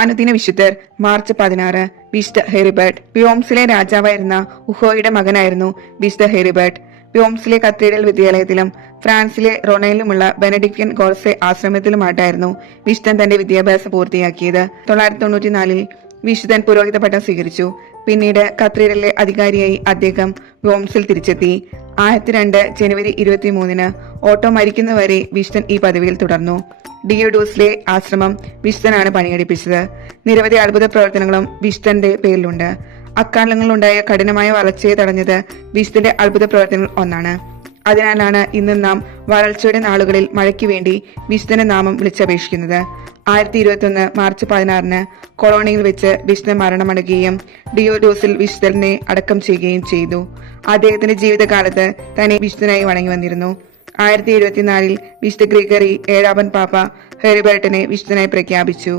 അനുദിന വിശുദ്ധർ മാർച്ച് 16. വിശുദ്ധ ഹെറിബർട്ട്. പ്യോംസിലെ രാജാവായിരുന്ന ഉഹോയുടെ മകനായിരുന്നു വിശുദ്ധ ഹെറിബർട്ട്. പ്യോംസിലെ കത്തീഡ്രൽ വിദ്യാലയത്തിലും ഫ്രാൻസിലെ റൊണയിലുമുള്ള ബെനഡിക്റ്റിയൻ ഗോൾസെ ആശ്രമത്തിലുമായിട്ടായിരുന്നു വിശുദ്ധൻ തന്റെ വിദ്യാഭ്യാസം പൂർത്തിയാക്കിയത്. 994 വിശുദ്ധൻ പുരോഹിത പട്ടം സ്വീകരിച്ചു. പിന്നീട് കത്തീഡ്രലിലെ അധികാരിയായി അദ്ദേഹം പ്യോംസിൽ തിരിച്ചെത്തി. 1002 ജനുവരി 23 ഓട്ടോ മരിക്കുന്നവരെ വിശുദ്ധൻ ഈ പദവിയിൽ തുടർന്നു. ഡിയോഡോസിലെ ആശ്രമം വിശുദ്ധനാണ് പണികഴിപ്പിച്ചത്. നിരവധി അത്ഭുത പ്രവർത്തനങ്ങളും വിശുദ്ധന്റെ പേരിലുണ്ട്. അക്കാലങ്ങളിലുണ്ടായ കഠിനമായ വരൾച്ചയെ തടഞ്ഞത് വിശുദ്ധന്റെ അത്ഭുത പ്രവർത്തനങ്ങൾ ഒന്നാണ്. അതിനാലാണ് ഇന്ന് നാം വരൾച്ചയുടെ നാളുകളിൽ മഴയ്ക്ക് വേണ്ടി വിശുദ്ധന്റെ നാമം വിളിച്ചപേക്ഷിക്കുന്നത്. 1021 മാർച്ച് 16 കൊളോണിയിൽ വെച്ച് വിശുദ്ധൻ മരണമടയുകയും ഡിയോഡോസിൽ വിശുദ്ധനെ അടക്കം ചെയ്യുകയും ചെയ്തു. അദ്ദേഹത്തിന്റെ ജീവിതകാലത്ത് തന്നെ വിശുദ്ധനായി വണങ്ങി വന്നിരുന്നു. 1074 വിശുദ്ധ ഗ്രിഗറി 7 പാപ്പ ഹെറിബർട്ടിനെ വിശുദ്ധനായി പ്രഖ്യാപിച്ചു.